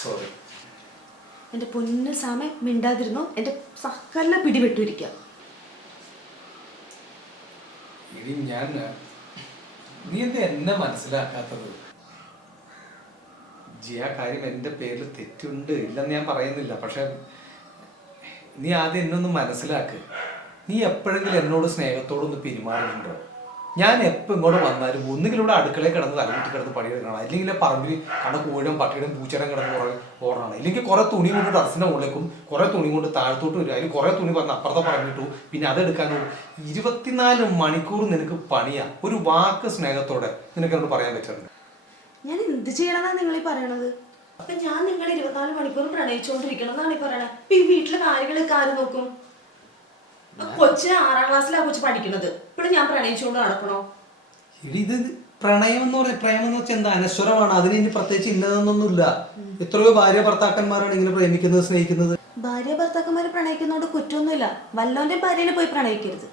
Sorry. എന്റെ പൊന്നു സാമേ മിണ്ടാതിരുന്നു. എന്റെ സക്കല്ല പിടിപെട്ടിരിക്കുക. ഇനി നീ എന്താ എന്നെ മനസ്സിലാക്കാത്തത്? ജിയ, കാര്യം എന്റെ പേരിൽ തെറ്റുണ്ട് ഇല്ലെന്ന് ഞാൻ പറയുന്നില്ല. പക്ഷെ നീ ആദ്യം എന്നൊന്ന് മനസ്സിലാക്ക്. നീ എപ്പോഴെങ്കിലും എന്നോട് സ്നേഹത്തോടൊന്ന് പെരുമാറുന്നുണ്ടോ? ഞാൻ എപ്പോൾ ഇങ്ങോട്ട് വന്നാലും ഒന്നുകിൽ ഇവിടെ അടുക്കളയിൽ കിടന്ന് തലമുട്ടി കിടന്ന് പണിയെടുക്കണം, അല്ലെങ്കിൽ പറമ്പിൽ കണ്ട കോഴിയും പട്ടിയുടെയും പൂച്ചയുടെയും കിടന്ന് ഓടണം, ഇല്ലെങ്കിൽ കുറെ തുണി കൊണ്ട് ടെറസിന്റെ മുകളിലേക്കും കുറെ തുണി കൊണ്ട് താഴത്തോട്ട് വരും, അതിൽ കുറെ തുണി പറഞ്ഞ് അപ്പുറത്തെ പറഞ്ഞിട്ടു, പിന്നെ അതെടുക്കാനും 24 മണിക്കൂർ നിനക്ക് പണിയാ. ഒരു വാക്ക് സ്നേഹത്തോടെ നിനക്ക് എന്നോട് പറയാൻ പറ്റുന്നുണ്ട്? ഞാൻ എന്ത് ചെയ്യണമെന്നാ നിങ്ങൾ ഈ പറയണത്? അപ്പൊ ഞാൻ നിങ്ങളെ 24 മണിക്കൂർ പ്രണയിച്ചുകൊണ്ടിരിക്കണം എന്നാണ് ഈ പറയണത്. ഇപ്പൊ ഈ വീട്ടിലെ കാര്യങ്ങളൊക്കെ ആര് നോക്കും? കൊച്ചിന് 6ാം ക്ലാസ്സിലാ കൊച്ചു പഠിക്കുന്നത്. ഇപ്പോഴും ഞാൻ പ്രണയിച്ചുകൊണ്ട് നടക്കണോ? ഇത് പ്രണയം എന്ന് പറയാം. പ്രേമം എന്ന് വെച്ചാൽ എന്താ? അനശ്വരമാണ്. അതിന് ഇനി പ്രത്യേകിച്ച് ഇന്നതൊന്നുമില്ല. എത്രയോ ഭാര്യ ഭർത്താക്കന്മാരാണ് ഇങ്ങനെ പ്രേമിക്കുന്നത്, സ്നേഹിക്കുന്നത്. ഭാര്യ ഭർത്താക്കന്മാരെ പ്രണയിക്കുന്നതുകൊണ്ട് കുറ്റമൊന്നുമില്ല. വല്ലോന്റെ ഭാര്യനെ പോയി പ്രണയിക്കരുത്.